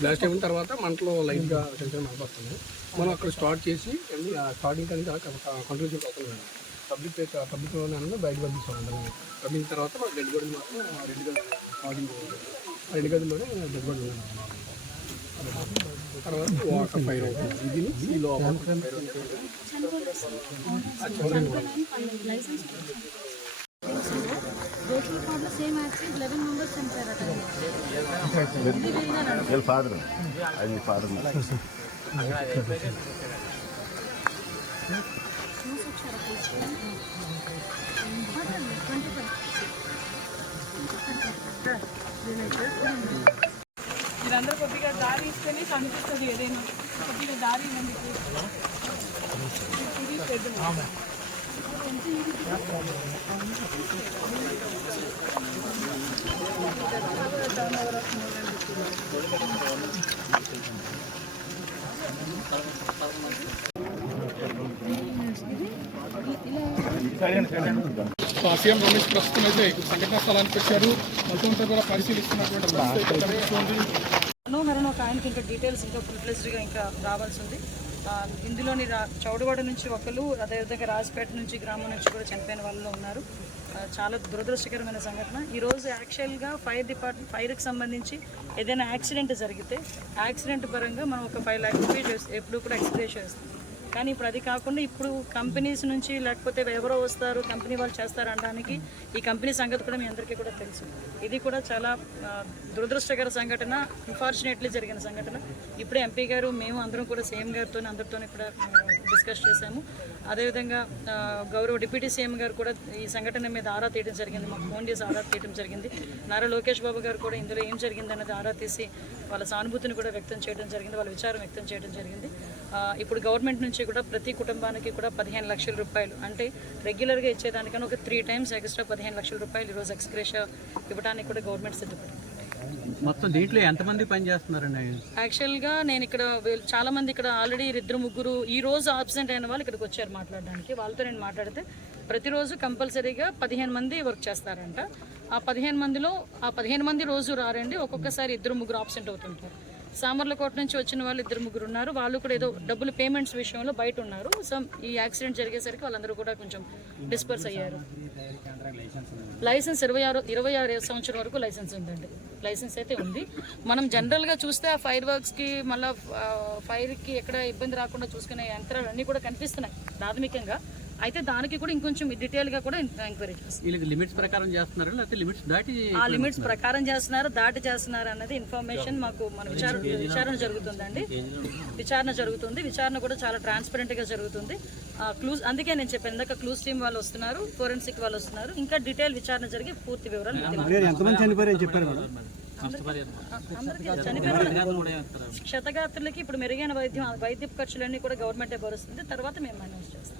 Blast అయిన తర్వాత మంటలో లైట్గా టెన్షన్ కనపడుతుంది మనం అక్కడ స్టార్ట్ చేసి స్టార్టింగ్ అనేది కంట్రోల్ అవుతుంది పబ్లిక్ పబ్లిక్లోనే బయట పంపిస్తాం అందరం పంపించిన తర్వాత మా డెడ్ బాడీ మాత్రం రెడ్గా స్టార్టింగ్ రెడ్ గదుల్లోనే రెడ్ గదులు తర్వాత వాటర్ ఫైర్ అవుతుంది ఇది ఈ లోపల సేమ్ లెవెన్ మెంబర్స్ చనిపోయారట ఫాదర్ అది ఫాదర్ కొద్దిగా దారి ఇస్తేనే కనిపిస్తుంది ఏదైనా. కొద్దిగా దారి ఇవ్వండి సీఎం రమేష్ ప్రస్తుతం అయితే సంఘటన స్థలానికి వచ్చారు. మొత్తం కూడా పరిశీలిస్తున్నటువంటి నో అయితే ఒక ఆయనకి ఇంకా డీటెయిల్స్ ఇంకా ఫుల్ఫ్లెజ్డ్గా ఇంకా రావాల్సి ఉంది ఇందులోని రా చౌడవాడ నుంచి ఒకరు అదేవిధంగా రాజపేట నుంచి గ్రామం నుంచి కూడా చనిపోయిన వాళ్ళు ఉన్నారు. చాలా దురదృష్టకరమైన సంఘటన. ఈరోజు యాక్చువల్గా ఫైర్ డిపార్ట్మెంట్ ఫైర్కి సంబంధించి ఏదైనా యాక్సిడెంట్ జరిగితే యాక్సిడెంట్ పరంగా మనం ఒక ఫైవ్ ల్యాక్ రూపీస్ చేస్తాం ఎప్పుడు కూడా ఎక్స్ప్రెస్ చేస్తాం. కానీ ఇప్పుడు అది కాకుండా ఇప్పుడు కంపెనీస్ నుంచి లేకపోతే ఎవరో వస్తారు కంపెనీ వాళ్ళు చేస్తారు అనడానికి ఈ కంపెనీ సంగతి కూడా మీ అందరికీ కూడా తెలుసు. ఇది కూడా చాలా దురదృష్టకర సంఘటన అన్ఫార్చునేట్లీ జరిగిన సంఘటన. ఇప్పుడే ఎంపీ గారు మేము అందరం కూడా సీఎం గారితో అందరితో కూడా డిస్కస్ చేశాము. అదేవిధంగా గౌరవ డిప్యూటీ సీఎం గారు కూడా ఈ సంఘటన మీద ఆరా తీయడం జరిగింది. మాకు ఫోన్ చేసి ఆరా తీయడం జరిగింది. నారా లోకేష్ బాబు గారు కూడా ఇందులో ఏం జరిగింది అనేది ఆరా తీసి వాళ్ళ సానుభూతిని కూడా వ్యక్తం చేయడం జరిగింది వాళ్ళ విచారం వ్యక్తం చేయడం జరిగింది. ఇప్పుడు గవర్నమెంట్ నుంచి కూడా ప్రతి కుటుంబానికి కూడా పదిహేను లక్షల రూపాయలు అంటే రెగ్యులర్గా ఇచ్చేదానికన్నా ఒక త్రీ టైమ్స్ ఎక్స్ట్రా పదిహేను లక్షల రూపాయలు ఈరోజు ఎక్స్గ్రేషియా ఇవ్వడానికి కూడా గవర్నమెంట్ సిద్ధపడింది. మొత్తం దీంట్లో ఎంతమంది పని చేస్తున్నారండి యాక్చువల్గా నేను ఇక్కడ చాలా మంది ఇక్కడ ఆల్రెడీ ఇద్దరు ముగ్గురు ఈ రోజు ఆబ్సెంట్ అయిన వాళ్ళు ఇక్కడికి వచ్చారు మాట్లాడడానికి. వాళ్ళతో నేను మాట్లాడితే ప్రతిరోజు కంపల్సరీగా పదిహేను మంది వర్క్ చేస్తారంట. ఆ పదిహేను మందిలో ఆ పదిహేను మంది రోజు రారండి ఒక్కొక్కసారి ఇద్దరు ముగ్గురు ఆబ్సెంట్ అవుతుంటారు. సామర్లకోట నుంచి వచ్చిన వాళ్ళు ఇద్దరు ముగ్గురు ఉన్నారు. వాళ్ళు కూడా ఏదో డబ్బులు పేమెంట్స్ విషయంలో బయట ఉన్నారు. సో ఈ యాక్సిడెంట్ జరిగేసరికి వాళ్ళందరూ కూడా కొంచెం డిస్పర్స్ అయ్యారు. లైసెన్స్ ఇరవై ఆరు ఇరవై ఆరు సంవత్సరం వరకు లైసెన్స్ ఉందండి. లైసెన్స్ అయితే ఉంది. మనం జనరల్గా చూస్తే ఆ ఫైర్ వర్క్స్కి మళ్ళీ ఫైర్కి ఎక్కడ ఇబ్బంది రాకుండా చూసుకునే యంత్రాలు అన్నీ కూడా కనిపిస్తున్నాయి. ప్రాథమికంగా అయితే దానికి కూడా ఇంకొంచెం డీటెయిల్గా కూడా ఎంక్వైరీ చేస్తాం. వీళ్ళకి లిమిట్స్ ప్రకారం చేస్తున్నారా? లేకపోతే లిమిట్స్ దాటి ఆ లిమిట్స్ ప్రకారం చేస్తున్నారు దాటి చేస్తున్నారు అన్నది ఇన్ఫర్మేషన్ మాకు మన విచారణ విచారణ జరుగుతుందండి. విచారణ జరుగుతుంది. విచారణ కూడా చాలా ట్రాన్స్పరెంట్గా జరుగుతుంది. క్లూస్ అందుకే నేను చెప్పాను ఇందాక క్లూస్ టీమ్ వాళ్ళు వస్తున్నారు ఫోరెన్సిక్ వాళ్ళు వస్తున్నారు. ఇంకా డీటెయిల్ విచారణ జరిగి పూర్తి వివరాలు చెప్పారు క్షతగాత్రులకి ఇప్పుడు మెరుగైన వైద్యం వైద్య ఖర్చులన్నీ కూడా గవర్నమెంటే భరుస్తుంది. తర్వాత మేము మేనేజ్ చేస్తాం.